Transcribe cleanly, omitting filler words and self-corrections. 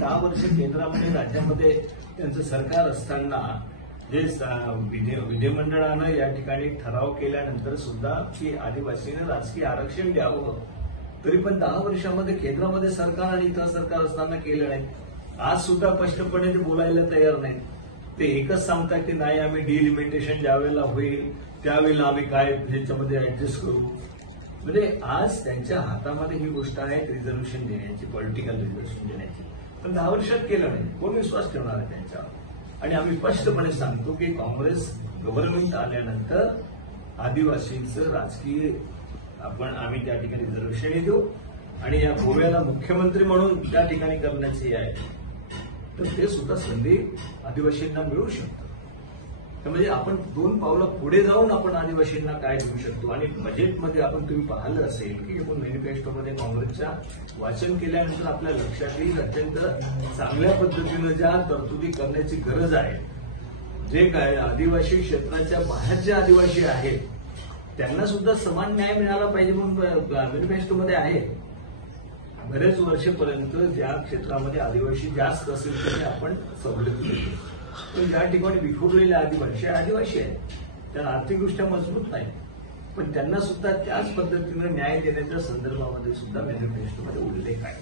10 वर्ष केंद्रामध्ये राज्यामध्ये त्यांचं सरकार असताना जे विधिमंडळानं या ठिकाणी ठराव केल्यानंतर सुद्धा की आदिवासींना राजकीय आरक्षण द्यावं, तरी पण 10 वर्षामध्ये केंद्रामध्ये सरकार आणि इथं सरकार असताना केलं नाही. आज सुद्धा स्पष्टपणे ते बोलायला तयार नाहीत. ते एकच सांगतात की नाही, आम्ही डिलिमिटेशन ज्यावेळेला होईल त्यावेळेला आम्ही काय ह्याच्यामध्ये ऍडजस्ट करू. म्हणजे आज त्यांच्या हातामध्ये ही गोष्ट आहे रिझर्वेशन देण्याची, पॉलिटिकल रिझर्वेशन देण्याची, पण 10 वर्षात केलं नाही. कोण विश्वास ठेवणार आहे त्यांच्यावर? आणि आम्ही स्पष्टपणे सांगतो की काँग्रेस गव्हर्नमेंट आल्यानंतर आदिवासींचं राजकीय आम्ही त्या ठिकाणी रिझर्वेशन देऊ आणि या गोव्याला मुख्यमंत्री म्हणून त्या ठिकाणी करण्याची आहे, तर ते सुद्धा संधी आदिवासींना मिळू शकतं. म्हणजे आपण 2 पावलं पुढे जाऊन आपण आदिवासींना काय देऊ शकतो. आणि बजेटमध्ये आपण तुम्ही पाहिलं असेल की आपण मॅनिफेस्टोमध्ये काँग्रेसच्या वाचन केल्यानंतर आपल्या लक्षात येईल अत्यंत चांगल्या पद्धतीनं ज्या तरतुदी करण्याची गरज आहे. जे काय आदिवासी क्षेत्राच्या बाहेरचे आदिवासी आहेत त्यांना सुद्धा समान न्याय मिळाला पाहिजे म्हणून मॅनिफेस्टोमध्ये आहे. बरेच वर्षपर्यंत ज्या क्षेत्रामध्ये आदिवासी जास्त असेल तरी आपण सवलती देतो, पण ज्या ठिकाणी विखुरलेले आदिवासी आहेत त्यांना आर्थिकदृष्ट्या मजबूत नाही, पण त्यांना सुद्धा त्याच पद्धतीनं न्याय देण्याच्या संदर्भामध्ये सुद्धा मॅनिफेस्टोमध्ये उल्लेख आहे.